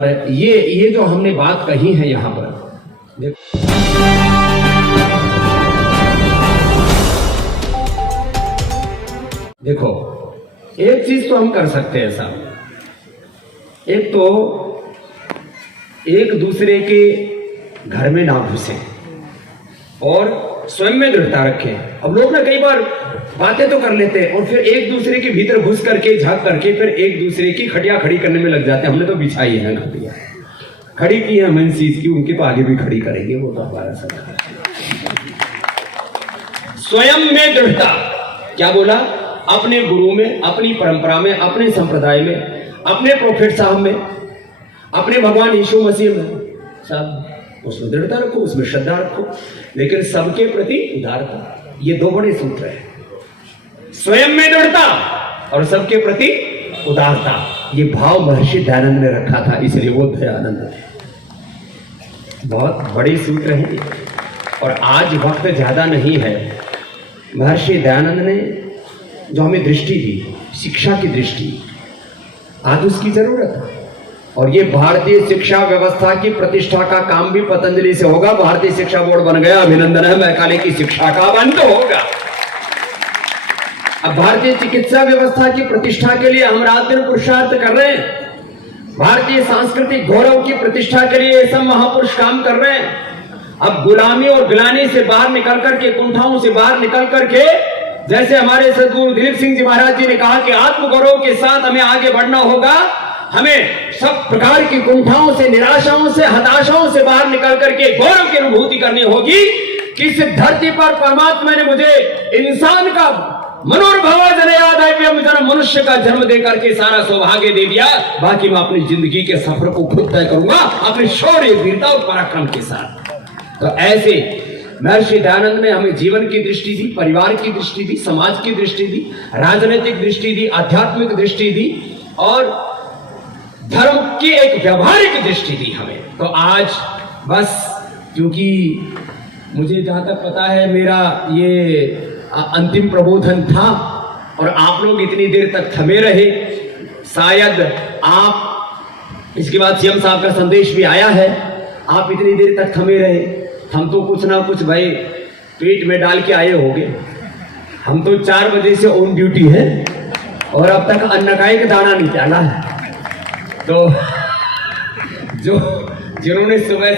ये जो हमने बात कही है यहाँ पर, देखो एक चीज तो हम कर सकते हैं साहब, एक तो एक दूसरे के घर में ना घुसे और स्वयं में दृढ़ता रखें। अब लोग ना कई बार बातें तो कर लेते हैं और फिर एक दूसरे के भीतर घुस करके झांक करके फिर एक दूसरे की खटिया खड़ी करने में लग जाते हैं। हमने तो बिछाई है खटिया, खड़ी की है मैंने चीज की, उनके तो आगे भी खड़ी करेंगे, वो तो हमारा सब। स्वयं में दृढ़ता, क्या बोला? अपने गुरु में, अपनी परंपरा में, अपने संप्रदाय में, अपने प्रोफेट साहब में, अपने भगवान यीशु मसीह में, सब उसमें दृढ़ता रखो, उसमें श्रद्धा रखो, लेकिन सबके प्रति उदारता। ये दो बड़े सूत्र हैं, स्वयं में दृढ़ता और सबके प्रति उदारता। ये भाव महर्षि दयानंद ने रखा था, इसलिए वो दयानंद है। बहुत बड़े सूत्र हैं और आज वक्त ज्यादा नहीं है। महर्षि दयानंद ने जो हमें दृष्टि दी, शिक्षा की दृष्टि, आज उसकी जरूरत है। और ये भारतीय शिक्षा व्यवस्था की प्रतिष्ठा का काम भी पतंजलि से होगा। भारतीय शिक्षा बोर्ड बन गया, अभिनंदन है। मैकाले की शिक्षा का बंद होगा। अब भारतीय चिकित्सा व्यवस्था की प्रतिष्ठा के लिए हम रात दिन पुरुषार्थ कर रहे हैं। भारतीय सांस्कृतिक गौरव की प्रतिष्ठा के लिए सब महापुरुष काम कर रहे हैं। अब गुलामी और गिलानी से बाहर निकल करके, कुंठाओं से बाहर निकल करके, जैसे हमारे सदगुरु दिलीप सिंह जी महाराज जी ने कहा कि आत्मगौरव के साथ हमें आगे बढ़ना होगा। हमें सब प्रकार की कुंठाओं से, निराशाओं से, हताशाओं से बाहर निकल करके गौरव की अनुभूति करनी होगी कि इस धरती पर परमात्मा ने मुझे इंसान का मनोरभवा जन मनुष्य का जन्म देकर के सारा सौभाग्य दे दिया। बाकी मैं अपनी जिंदगी के सफर को खुद तय करूंगा अपने शौर्य, वीरता और पराक्रम के साथ। तो ऐसे महर्षि दयानंद ने हमें जीवन की दृष्टि दी, परिवार की दृष्टि दी, समाज की दृष्टि दी, राजनीतिक दृष्टि दी, आध्यात्मिक दृष्टि दी और धर्म की एक व्यवहारिक दृष्टि दी हमें। तो आज बस, क्योंकि मुझे जहां तक पता है मेरा ये अंतिम प्रबोधन था और आप लोग इतनी देर तक थमे रहे, शायद आप, इसके बाद सीएम साहब का संदेश भी आया है, आप इतनी देर तक थमे रहे। हम तो कुछ ना कुछ भाई पेट में डाल के आए होंगे। हम तो 4 बजे से ऑन ड्यूटी है और अब तक अन्न का एक दाना निकाला है। तो जो जिन्होंने सुबह